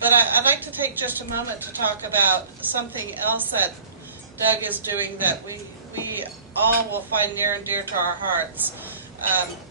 But I'd like to take just a moment to talk about something else that Doug is doing that we all will find near and dear to our hearts.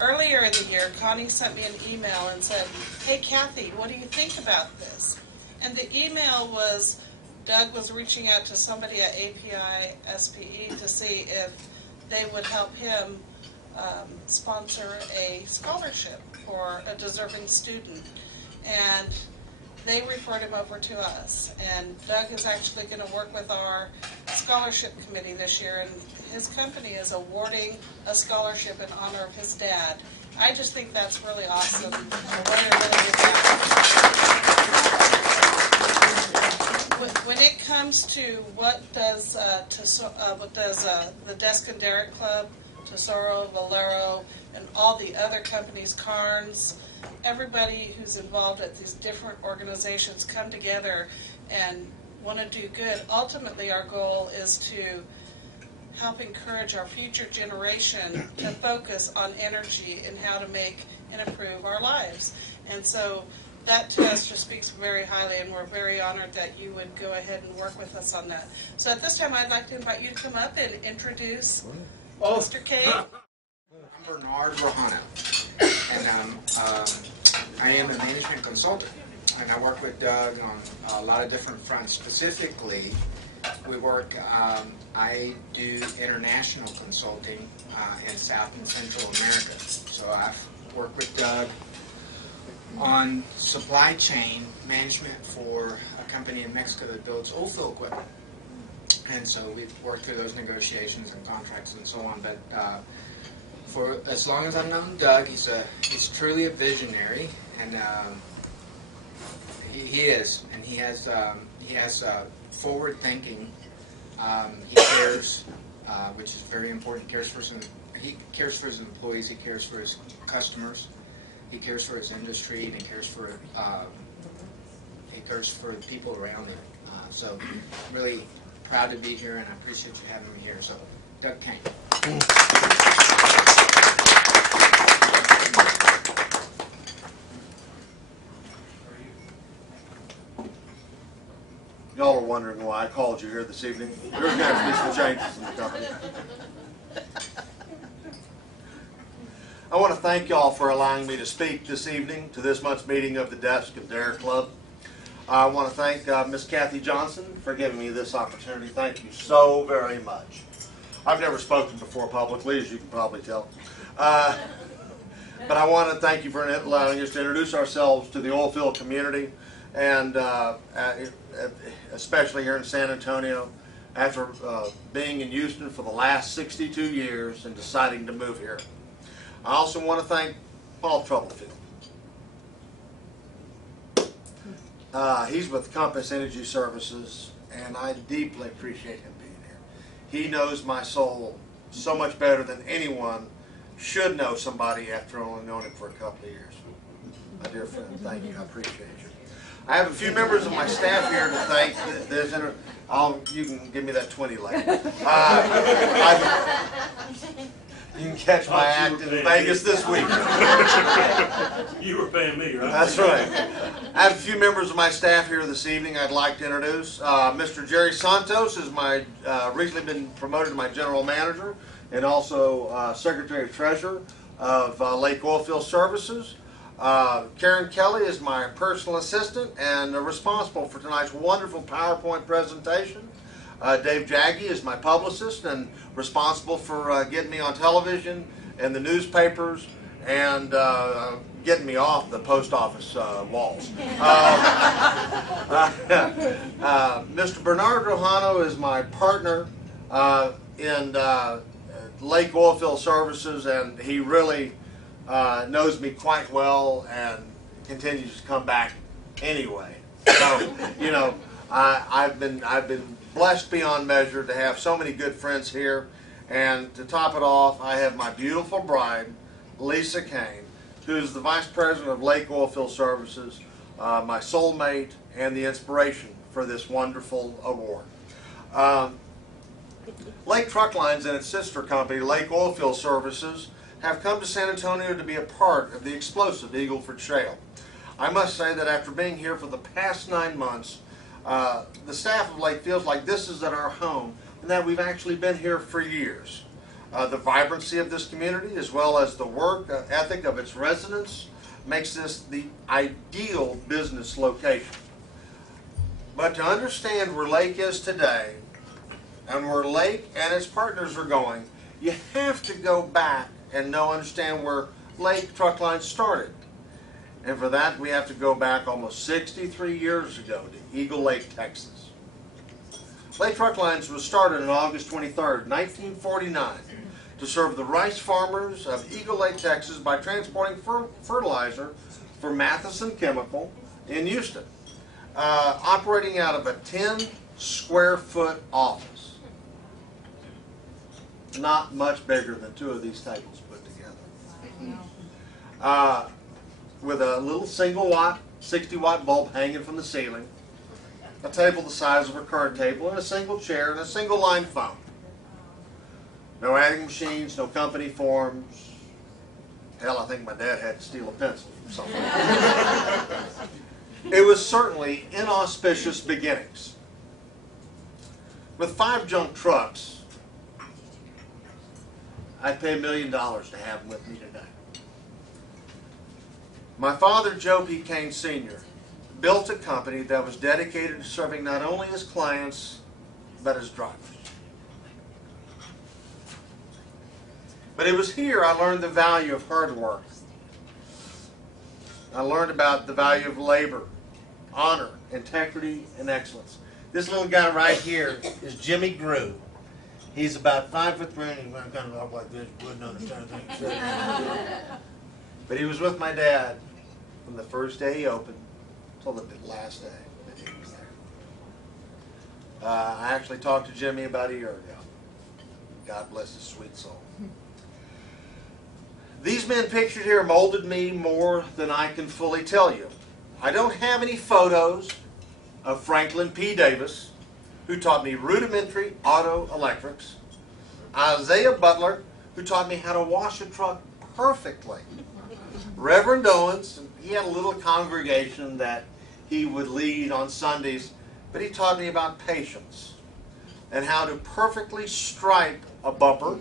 Earlier in the year, Connie sent me an email and said, "Hey, Kathy, what do you think about this?" And the email was, Doug was reaching out to somebody at API SPE to see if they would help him sponsor a scholarship for a deserving student. And they referred him over to us. And Doug is actually going to work with our scholarship committee this year, and his company is awarding a scholarship in honor of his dad. I just think that's really awesome. When it comes to what does the Desk and Derrick Club, Tesoro, Valero, and all the other companies, Carnes, everybody who's involved at these different organizations come together and want to do good. Ultimately, our goal is to help encourage our future generation to focus on energy and how to make and improve our lives. And so that to us just speaks very highly, and we're very honored that you would go ahead and work with us on that. So at this time, I'd like to invite you to come up and introduce Mr. Cain. Bernard Rojano, and I am a management consultant, and I work with Doug on a lot of different fronts. Specifically, we work, I do international consulting in South and Central America. So I've worked with Doug on supply chain management for a company in Mexico that builds oilfield equipment. And so we've worked through those negotiations and contracts and so on. But for as long as I've known Doug, he's truly a visionary, and he is, and he has forward thinking. He cares, which is very important. He cares for his employees. He cares for his customers. He cares for his industry, and he cares for the people around him. So I'm really proud to be here, and I appreciate you having me here. So, Doug Cain. Y'all are wondering why I called you here this evening. There's going to have to be some changes in the company. I want to thank y'all for allowing me to speak this evening to this month's meeting of the Desk and Derrick Club. I want to thank Miss Kathy Johnson for giving me this opportunity. Thank you so very much. I've never spoken before publicly, as you can probably tell. But I want to thank you for allowing us to introduce ourselves to the oilfield community, and especially here in San Antonio, after being in Houston for the last 62 years and deciding to move here. I also want to thank Paul Troublefield. He's with Compass Energy Services, and I deeply appreciate him being here. He knows my soul so much better than anyone should know somebody after only knowing him for a couple of years. My dear friend, thank you. I appreciate you. I have a few members of my staff here to thank. You can give me that 20 later. You can catch my act in Vegas this week. You were paying me, right? That's right. I have a few members of my staff here this evening I'd like to introduce. Mr. Jerry Santos is recently been promoted to my general manager, and also Secretary of Treasurer of Lake Oilfield Services. Karen Kelly is my personal assistant and responsible for tonight's wonderful PowerPoint presentation. Dave Jaggi is my publicist and responsible for getting me on television and the newspapers and getting me off the post office walls. Mr. Bernard Rojano is my partner in Lake Oilfield Services, and he really knows me quite well and continues to come back anyway. So, you know, I've been blessed beyond measure to have so many good friends here, and to top it off, I have my beautiful bride, Lisa Cain, who is the Vice President of Lake Oilfield Services, my soulmate, and the inspiration for this wonderful award. Lake Truck Lines and its sister company, Lake Oilfield Services, have come to San Antonio to be a part of the explosive Eagle Ford Shale. I must say that after being here for the past 9 months, the staff of Lake feels like this is at our home and that we've actually been here for years. The vibrancy of this community, as well as the work ethic of its residents, makes this the ideal business location. But to understand where Lake is today and where Lake and its partners are going, you have to go back and understand where Lake Truck Lines started. And for that, we have to go back almost 63 years ago to Eagle Lake, Texas. Lake Truck Lines was started on August 23rd, 1949, to serve the rice farmers of Eagle Lake, Texas by transporting fertilizer for Matheson Chemical in Houston, operating out of a 10-square-foot office. Not much bigger than 2 of these tables put together. With a little single-watt, 60-watt bulb hanging from the ceiling, a table the size of a card table, and a single chair, and a single-line phone. No adding machines, no company forms. Hell, I think my dad had to steal a pencil from somewhere. It was certainly inauspicious beginnings. With 5 junk trucks, I'd pay $1 million to have them with me today. My father, Joe P. Cain Sr., built a company that was dedicated to serving not only his clients, but his drivers. But it was here I learned the value of hard work. I learned about the value of labor, honor, integrity, and excellence. This little guy right here is Jimmy Grew. He's about 5'3", and he kind of up like this. Wouldn't understand a thing he said. But he was with my dad from the first day he opened till the last day that he was there. I actually talked to Jimmy about a year ago. God bless his sweet soul. These men pictured here molded me more than I can fully tell you. I don't have any photos of Franklin P. Davis, who taught me rudimentary auto electrics, Isaiah Butler, who taught me how to wash a truck perfectly, Reverend Owens, he had a little congregation that he would lead on Sundays, but he taught me about patience and how to perfectly stripe a bumper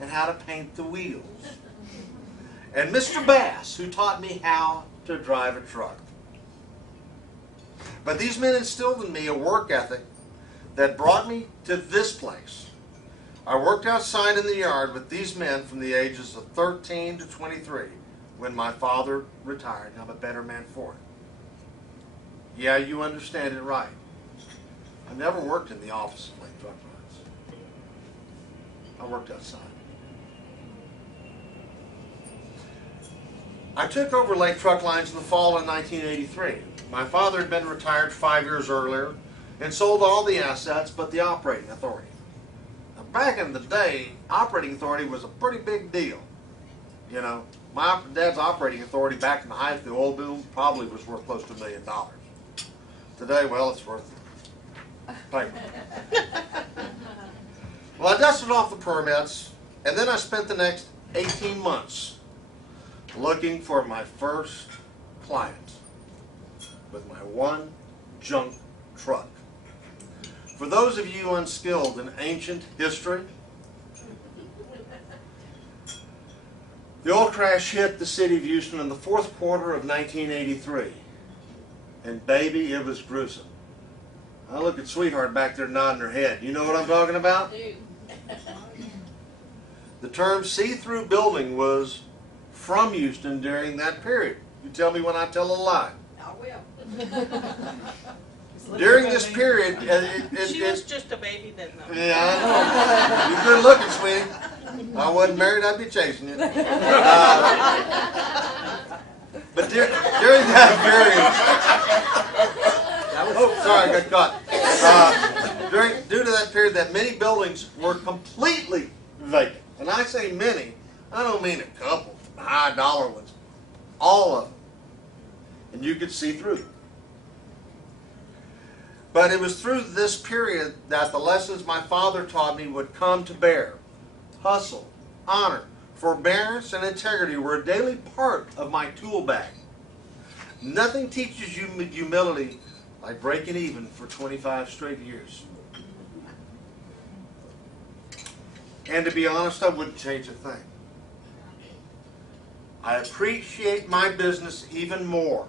and how to paint the wheels. And Mr. Bass, who taught me how to drive a truck. But these men instilled in me a work ethic that brought me to this place. I worked outside in the yard with these men from the ages of 13 to 23 when my father retired, and I'm a better man for it. Yeah, you understand it right. I never worked in the office of Lake Truck Lines. I worked outside. I took over Lake Truck Lines in the fall of 1983. My father had been retired 5 years earlier and sold all the assets but the operating authority. Now, back in the day, operating authority was a pretty big deal. You know, my dad's operating authority back in the height of the oil boom probably was worth close to $1 million. Today, well, it's worth paper. Well, I dusted off the permits, and then I spent the next 18 months looking for my first client with my one junk truck. For those of you unskilled in ancient history, the oil crash hit the city of Houston in the fourth quarter of 1983. And baby, it was gruesome. I look at Sweetheart back there nodding her head. You know what I'm talking about? The term see-through building was from Houston during that period. You tell me when I tell a lie. I will. During this period, She was just a baby then, though. yeah, I know. You're good looking, sweetie. If I wasn't married, I'd be chasing you. But during that period, oh, sorry, I got caught. Due to that period, that many buildings were completely vacant. And I say many, I don't mean a couple, high dollar ones, all of them. And you could see through them. But it was through this period that the lessons my father taught me would come to bear. Hustle, honor, forbearance, and integrity were a daily part of my tool bag. Nothing teaches you humility like breaking even for 25 straight years. And to be honest, I wouldn't change a thing. I appreciate my business even more,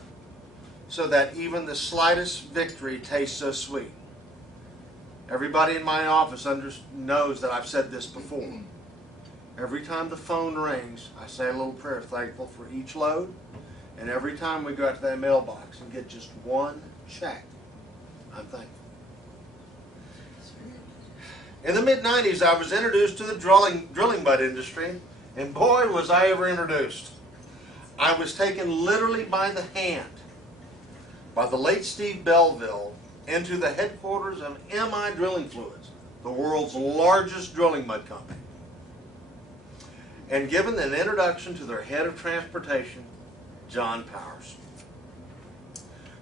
so that even the slightest victory tastes so sweet. Everybody in my office knows that I've said this before. Every time the phone rings, I say a little prayer, thankful for each load. And every time we go out to that mailbox and get just one check, I'm thankful. In the mid-90s, I was introduced to the drilling mud industry, and boy, was I ever introduced. I was taken literally by the hand by the late Steve Belleville into the headquarters of MI Drilling Fluids, the world's largest drilling mud company, and given an introduction to their head of transportation, John Powers.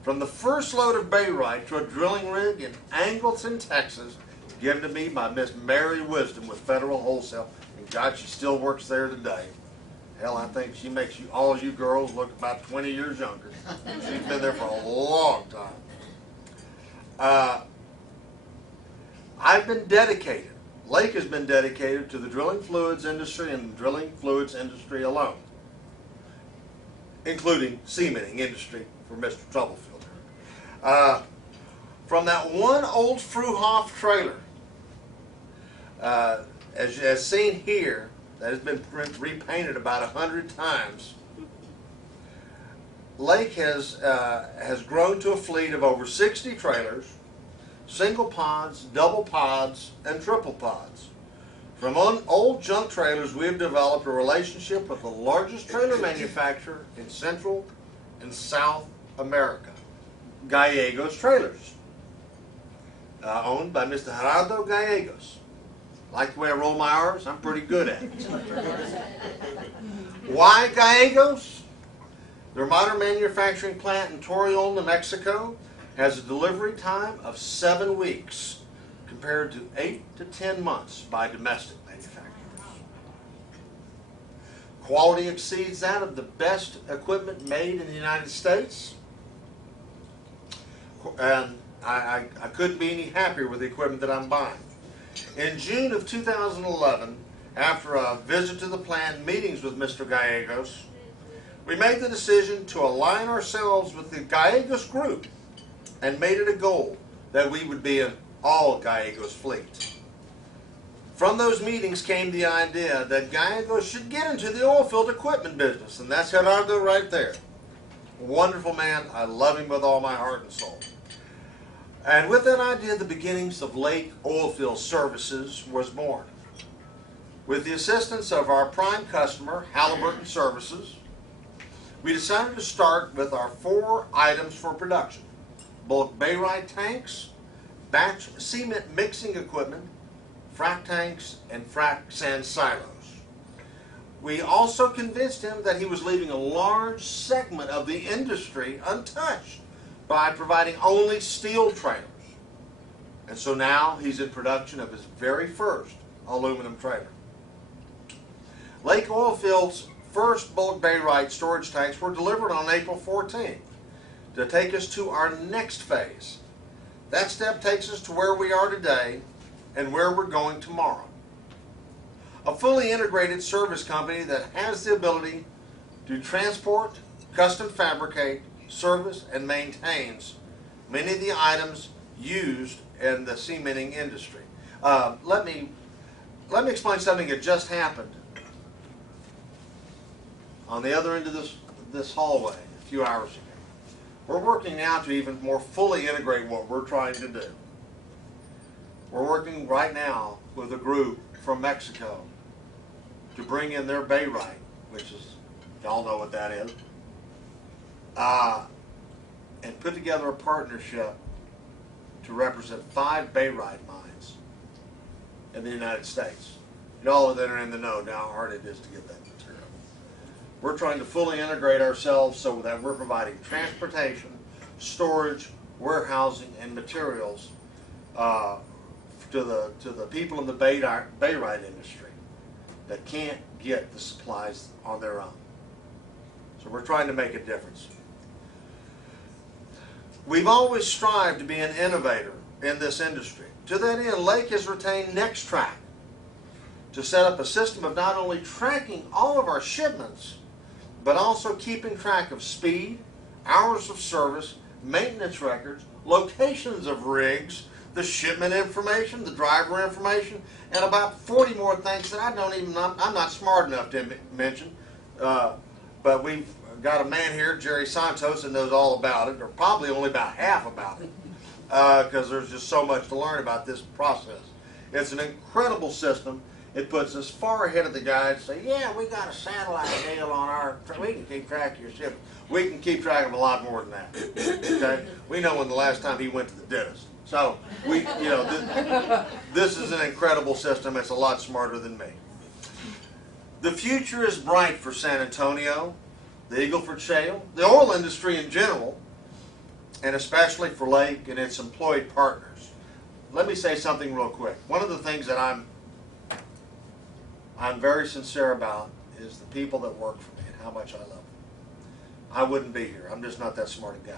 From the first load of barite to a drilling rig in Angleton, Texas, given to me by Miss Mary Wisdom with Federal Wholesale, and God, she still works there today. Hell, I think she makes all you girls look about 20 years younger. She's been there for a long time. I've been dedicated, Lake has been dedicated to the drilling fluids industry and the drilling fluids industry alone, including cementing industry for Mr. Troublefield. From that one old Fruhoff trailer, as seen here, that has been repainted about 100 times, Lake has grown to a fleet of over 60 trailers, single pods, double pods, and triple pods. From old junk trailers, we have developed a relationship with the largest trailer manufacturer in Central and South America, Gallegos Trailers, owned by Mr. Gerardo Gallegos. Like the way I roll my R's? I'm pretty good at it. Why Gallegos? Their modern manufacturing plant in Torreon, New Mexico has a delivery time of 7 weeks compared to 8 to 10 months by domestic manufacturers. Quality exceeds that of the best equipment made in the United States. And I couldn't be any happier with the equipment that I'm buying. In June of 2011, after a visit to the plant, meetings with Mr. Gallegos, we made the decision to align ourselves with the Gallegos group and made it a goal that we would be in all Gallegos fleets. From those meetings came the idea that Gallegos should get into the oilfield equipment business, and that's Gerardo right there. Wonderful man. I love him with all my heart and soul. And with that idea, the beginnings of Lake Oilfield Services was born. With the assistance of our prime customer, Halliburton Services, we decided to start with our 4 items for production: bulk barite tanks, batch cement mixing equipment, frac tanks, and frac sand silos. We also convinced him that he was leaving a large segment of the industry untouched by providing only steel trailers. And so now he's in production of his very first aluminum trailer. Lake Oilfield's first bulk barite storage tanks were delivered on April 14th to take us to our next phase. That step takes us to where we are today and where we're going tomorrow. A fully integrated service company that has the ability to transport, custom fabricate, service, and maintains many of the items used in the cementing industry. Let me explain something that just happened on the other end of this hallway a few hours ago. We're working now to even more fully integrate what we're trying to do. We're working right now with a group from Mexico to bring in their barite, which is, y'all know what that is, and put together a partnership to represent 5 barite mines in the United States. Y'all that are in the know know how hard it is to get that material. We're trying to fully integrate ourselves so that we're providing transportation, storage, warehousing, and materials to the people in the barite industry that can't get the supplies on their own. So we're trying to make a difference. We've always strived to be an innovator in this industry. To that end, Lake has retained NextTrack to set up a system of not only tracking all of our shipments, but also keeping track of speed, hours of service, maintenance records, locations of rigs, the shipment information, the driver information, and about 40 more things that I'm not smart enough to mention. But we've got a man here, Jerry Santos, that knows all about it, or probably only about half about it, because there's just so much to learn about this process. It's an incredible system. It puts us far ahead of the guys. Say, yeah, we got a satellite deal on our, we can keep track of your shipment. We can keep track of a lot more than that. Okay? We know when the last time he went to the dentist. So, this is an incredible system. It's a lot smarter than me. The future is bright for San Antonio, the Eagle Ford Shale, the oil industry in general, and especially for Lake and its employed partners. Let me say something real quick. One of the things that I'm very sincere about is the people that work for me and how much I love them. I wouldn't be here. I'm just not that smart a guy.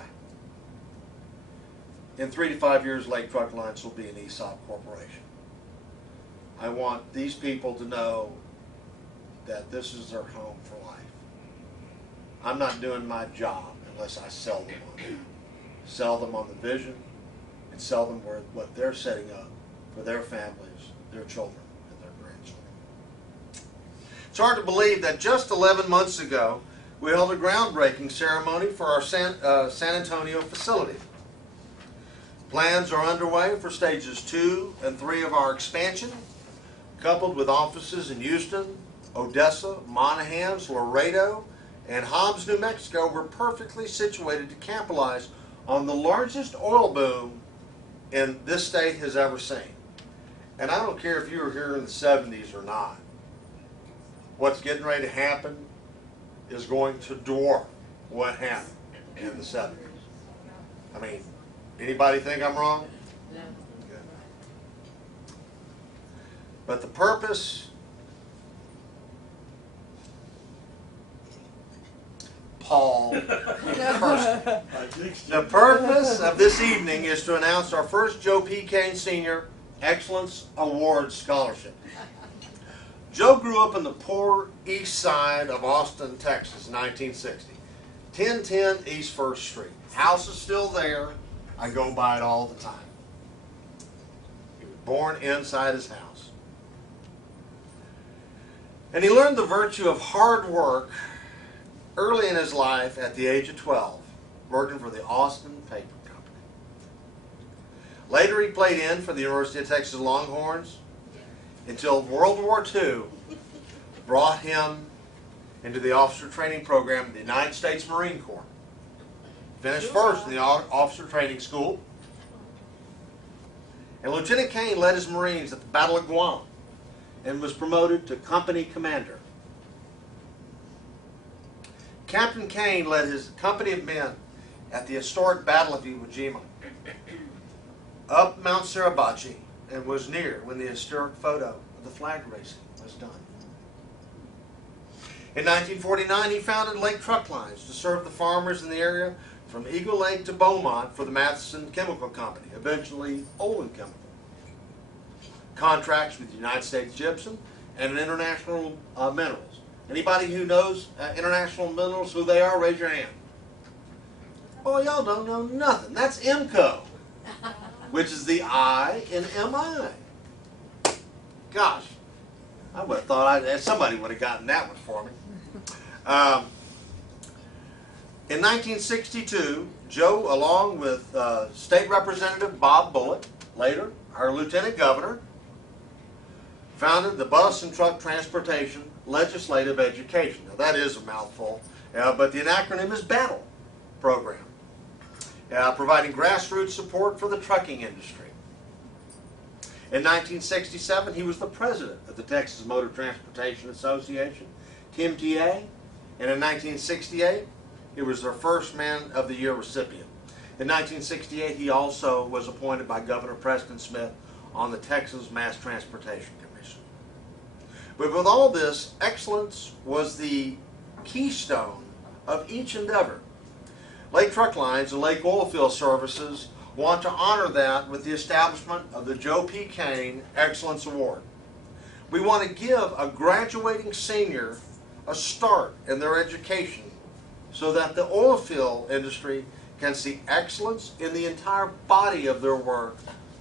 In 3 to 5 years, Lake Truck Lines will be an ESOP corporation. I want these people to know that this is their home for life. I'm not doing my job unless I sell them on it. Sell them on the vision and sell them what they're setting up for their families, their children, and their grandchildren. It's hard to believe that just 11 months ago, we held a groundbreaking ceremony for our San Antonio facility. Plans are underway for stages 2 and 3 of our expansion, coupled with offices in Houston, Odessa, Monahans, Laredo, and Hobbs, New Mexico. We're perfectly situated to capitalize on the largest oil boom in this state has ever seen. And I don't care if you were here in the 70s or not. What's getting ready to happen is going to dwarf what happened in the 70s. I mean, anybody think I'm wrong? No. Good. But the purpose, Paul, the purpose of this evening is to announce our first Joe P. Cain Sr. Excellence Award Scholarship. Joe grew up in the poor east side of Austin, Texas in 1960. 1010 East 1st Street. House is still there. I go by it all the time. He was born inside his house. And he learned the virtue of hard work early in his life at the age of 12, working for the Austin Paper Company. Later he played in for the University of Texas Longhorns until World War II brought him into the officer training program of the United States Marine Corps. Finished first in the officer training school. And Lieutenant Cain led his Marines at the Battle of Guam and was promoted to company commander. Captain Cain led his company of men at the historic Battle of Iwo Jima up Mount Suribachi and was near when the historic photo of the flag raising was done. In 1949, he founded Lake Truck Lines to serve the farmers in the area from Eagle Lake to Beaumont for the Matheson Chemical Company, eventually Olin Chemical. Contracts with the United States Gypsum and International Minerals. Anybody who knows International Minerals, who they are, raise your hand. Oh, y'all don't know nothing. That's IMCO, which is the I in MI. Gosh, I would have thought somebody would have gotten that one for me. In 1962, Joe, along with State Representative Bob Bullitt, later our Lieutenant Governor, founded the Bus and Truck Transportation Legislative Education. Now that is a mouthful, but the acronym is BATTLE program, providing grassroots support for the trucking industry. In 1967, he was the president of the Texas Motor Transportation Association, TMTA, and in 1968, he was their first Man of the Year recipient. In 1968, he also was appointed by Governor Preston Smith on the Texas Mass Transportation Commission. But with all this, excellence was the keystone of each endeavor. Lake Truck Lines and Lake Oilfield Services want to honor that with the establishment of the Joe P. Cain Excellence Award. We want to give a graduating senior a start in their education so that the oil field industry can see excellence in the entire body of their work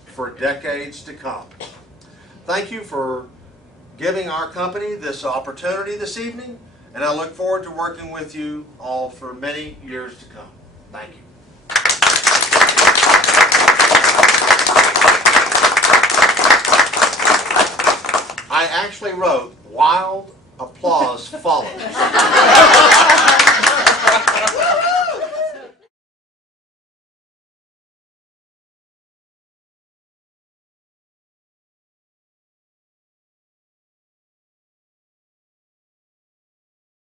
for decades to come. Thank you for giving our company this opportunity this evening, and I look forward to working with you all for many years to come. Thank you. I actually wrote, "Wild applause follows."